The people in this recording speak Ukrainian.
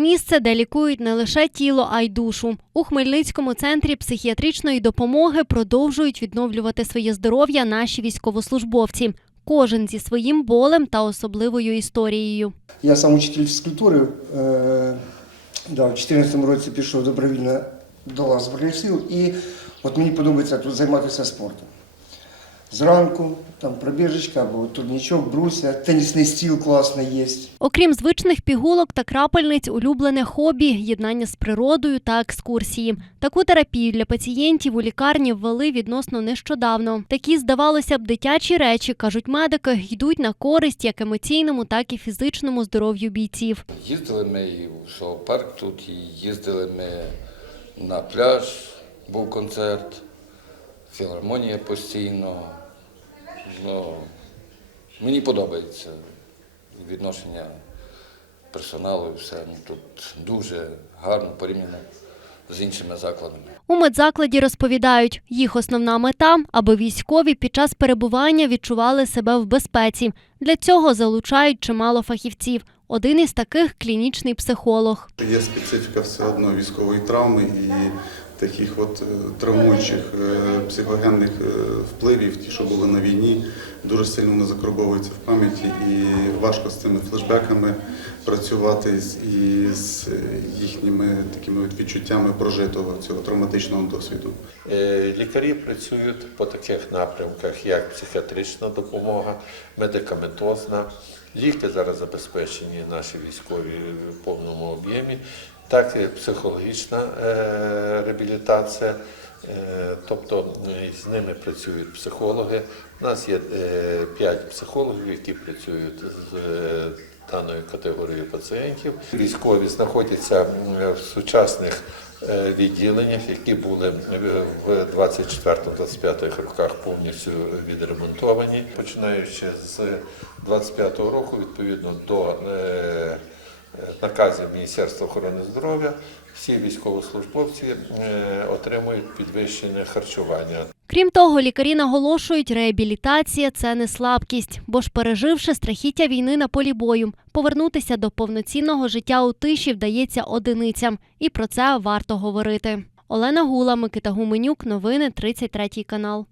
Місце, де лікують не лише тіло, а й душу. У Хмельницькому центрі психіатричної допомоги продовжують відновлювати своє здоров'я наші військовослужбовці. Кожен зі своїм болем та особливою історією. Я сам учитель фізкультури. Е, да, в 2014 році пішов добровільно до лав Збройних сил і от мені подобається тут займатися спортом. Зранку, там пробіжечка або турнічок, бруся, тенісний стіл класний є. Окрім звичних пігулок та крапельниць, улюблене хобі, єднання з природою та екскурсії. Таку терапію для пацієнтів у лікарні ввели відносно нещодавно. Такі, здавалося б, дитячі речі, кажуть медики, йдуть на користь як емоційному, так і фізичному здоров'ю бійців. Їздили ми і в зоопарк тут, і їздили ми на пляж, був концерт, філармонія постійно. Ну, мені подобається відношення персоналу і все. Ну, тут дуже гарно порівняно з іншими закладами. У медзакладі розповідають, їх основна мета, аби військові під час перебування відчували себе в безпеці. Для цього залучають чимало фахівців. Один із таких клінічний психолог. Є специфіка все одно військової травми і таких от е, травмуючих е, психогенних е, впливів, ті, що були на війні, дуже сильно вони закарбовуються в пам'яті і важко з цими флешбеками працювати і з їхніми такими відчуттями прожитого цього травматичного досвіду. Е, Лікарі працюють по таких напрямках, як психіатрична допомога, медикаментозна. Ліки зараз забезпечені наші військові в повному об'ємі, так і психологічна е, реабілітація. Е, Тобто е, з ними працюють психологи. У нас є е, п'ять психологів, які працюють з даною категорією пацієнтів. Військові знаходяться в сучасних відділеннях, які були в 24-25 роках повністю відремонтовані. Починаючи з 25-го року, відповідно до наказів Міністерства охорони здоров'я, всі військовослужбовці е, отримують підвищене харчування. Крім того, лікарі наголошують, реабілітація це не слабкість, бо ж переживши страхіття війни на полі бою, повернутися до повноцінного життя у тиші вдається одиницям, і про це варто говорити. Олена Гула, Микита Гуменюк, новини 33 канал.